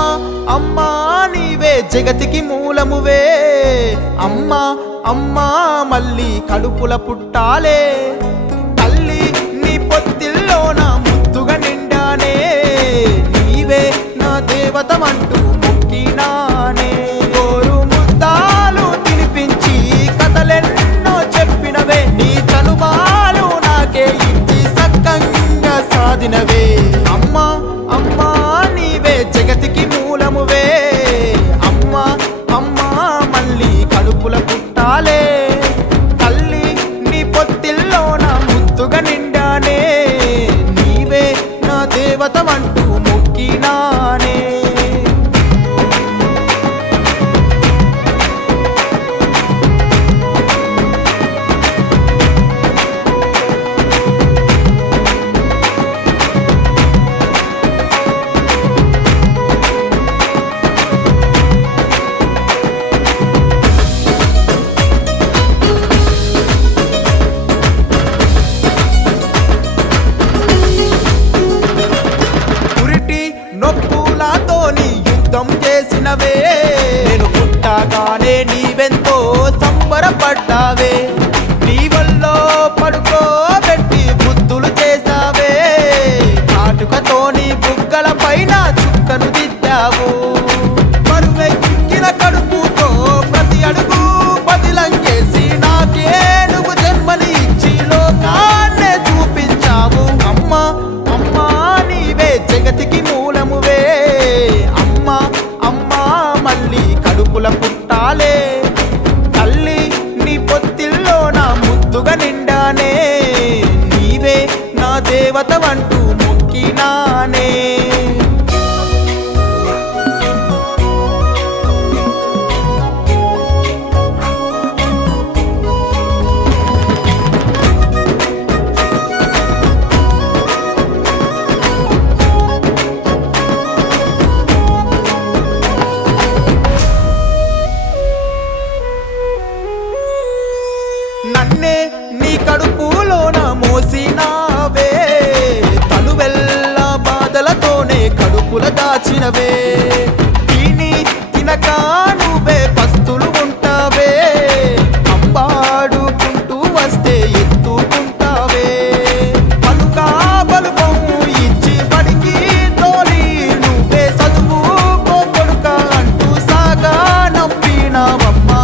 అమ్మా అమ్మా నీవే జగతికి మూలమువే, అమ్మా అమ్మా మళ్ళీ కడుపుల పుట్టాలే, తల్లి నీ పొత్తిల్లోన ముద్దుగా నిండానే, నీవే నా దేవతమంటూ మొక్కినానే. గోరు ముద్దాలు తినిపించి కథలెన్నో చెప్పినవే, నీ తనుబాలు నాకే ఇచ్చి సక్కంగా సాధినవే. అమ్మా అమ్మా నీవే జగతికి మూలమువే, అమ్మా అమ్మా మళ్ళీ కడుపుల పుట్టాలే, తల్లి నీ పొత్తిల్లోన ముద్దుగా నిండానే, నీవే నా దేవతమంటూ మొక్కినానే. నొప్పులతోని యుద్ధం చేసినవే, నేను పుట్టగానే నీవెంతో సంబరపడ్డావే, నీ వల్లో పడుకోబెట్టి బుద్ధులు చేసావే, కాటుకతోని బుగ్గల పైన చుక్కను దిద్దావు. పరువెక్కిన కడుపుతో ప్రతి అడుగు బదిలంగేసి నాకే నువ్వు జన్మని ఇచ్చి లోకాన్నే చూపించావు. అమ్మా అమ్మా నీవే జగతికి మూలమువే, అమ్మా అమ్మా మళ్ళీ కడుపుల పుట్టాలే, తల్లి నీ పొత్తిల్లోన ముద్దుగా నిండానే, నీవే నా దేవతవంటూ మొక్కినానే. నన్నే నీ కడుపులోన మోసినావే, తనువెల్ల బాధలతోనే కడుపుల దాచినవే, తిని తినక నువ్వే పస్తులు ఉంటావే, అంబాడుకుంటూ వస్తే ఎత్తుకుంటావే, పలుకా బలుపం ఇచ్చి బడికి తోలి నువ్వే చదువుకో కొడుక అంటూ సాగా నవ్వినావమ్మా.